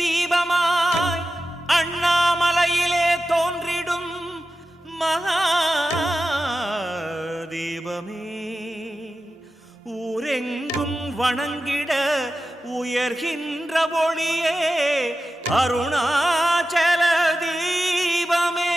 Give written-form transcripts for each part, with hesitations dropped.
தீபமாய் அண்ணாமலையிலே தோன்றிடும் மகாதீபமே ஊரெங்கும் வணங்கிட உயர்கின்ற ஒளியே அருணாச்சல தீபமே.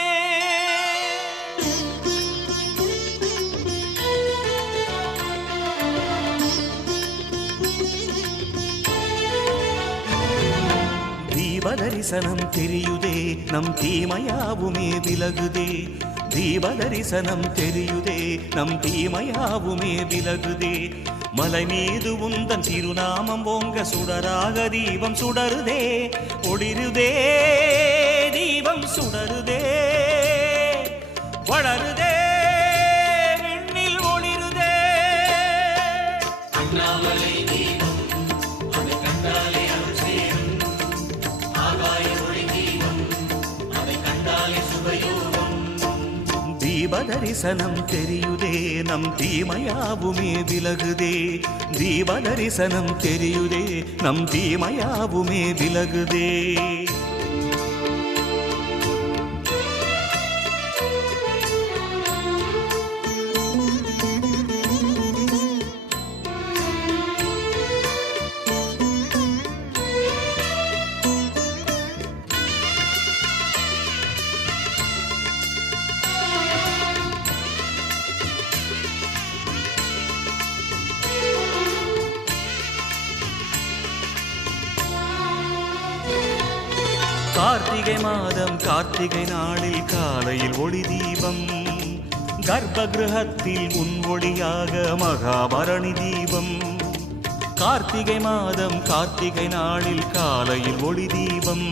தீபதரிசனம் தெரியுதே நம் தீமையாவுமே விலகுதே. தீபதரிசனம் தெரியுதே நம் தீமையாவுமே விலகுதே. மலை மீது உந்தன் திருநாமம் ஓங்க சுடராக தீபம் சுடருதே. ஒளிருதே தீபம் சுடருதே வளருதே விண்ணில் ஒளிருதே. அண்ணாமலை தீபம் அதை கண்டாலே அருள் சேரும். ஆகாய ஒளி தீபம் அதை கண்டாலே சுபயோகம். தீபதரிசனம் தெரியுதே நம் தீமையாவுமே விலகுதே. தீபதரிசனம் தெரியுதே நம் தீமையாவுமே விலகுதே. கார்த்திகை மாதம் கார்த்திகை நாளில் காலையில் ஒளி தீபம். கர்ப்பகிருஹத்தில் உன் ஒளியாக மகாபரணி தீபம். கார்த்திகை மாதம் கார்த்திகை நாளில் காலையில் ஒளி தீபம்.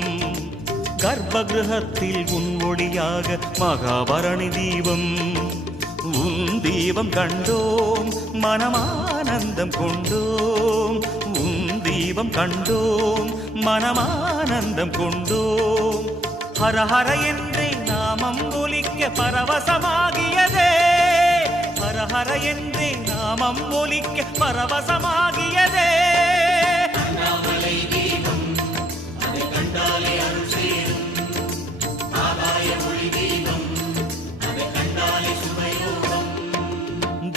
கர்ப்பகிருஹத்தில் உன் ஒளியாக மகாபரணி தீபம். உன் தீபம் கண்டோம் மனமானந்தம் கொண்டோம். உன் தீபம் கண்டோம் மனமானந்தம் கொண்டோம். ஹர ஹர என்றே நாமம் ஒலிக்க பரவசமாகியதே. ஹர ஹர என்றே நாமம் ஒலிக்க பரவசமாகியதே. அண்ணாமலை தீபம் அதை கண்டாலே அருள் சேரும். ஆகாய ஒளி தீபம் அதை கண்டாலே சுபயோகம்.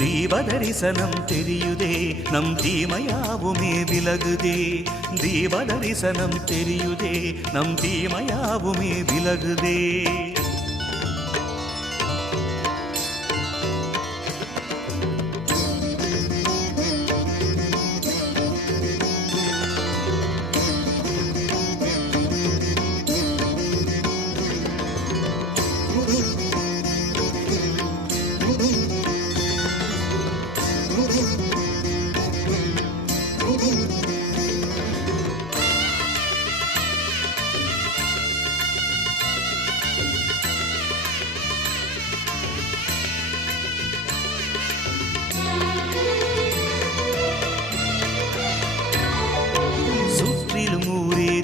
தீபதரிசனம் தெரியுதே நம் தீமையாவுமே விலகுதே. தீபதரிசனம் தெரியுதே நம் தீமையாவுமே விலகுதே.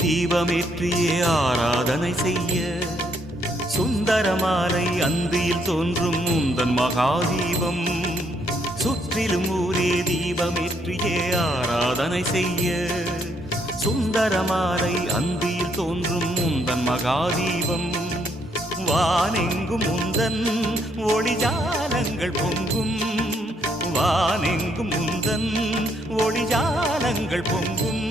தீபமேற்றியே ஆராதனை செய்ய சுந்தரமாலை அந்தியில் தோன்றும் உந்தன் மகாதீபம். சுற்றிலும் ஊரே தீபமேற்றியே ஆராதனை செய்ய சுந்தரமாலை அந்தியில் தோன்றும் உந்தன் மகாதீபம். வானெங்கும் உந்தன் ஒளிஜாலங்கள் பொங்கும். வானெங்கும் உந்தன் ஒளிஜாலங்கள் பொங்கும்.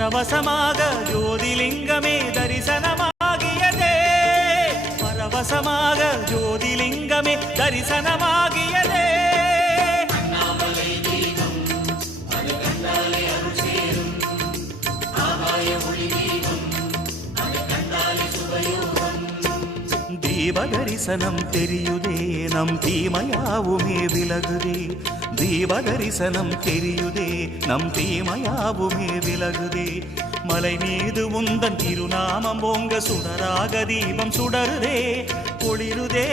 பரவசமாக ஜோதிலிங்கமே தரிசனமாகியதே. பரவசமாக ஜோதிலிங்கமே தரிசனமாகியதே. அண்ணாமலை தீபம் அதை கண்டாலே அருள் சேரும். ஆகாய ஒளி தீபம் அதை கண்டாலே சுபயோகம். தீபதரிசனம் தெரியுதே நம் தீமையாவுமே விலகுதே. தீபதரிசனம் தெரியுதே நம் தீமையாவுமே விலகுதே. மலை மீது உந்தன் திருநாமம் ஓங்க சுடராக தீபம் சுடருதே. ஒளிருதே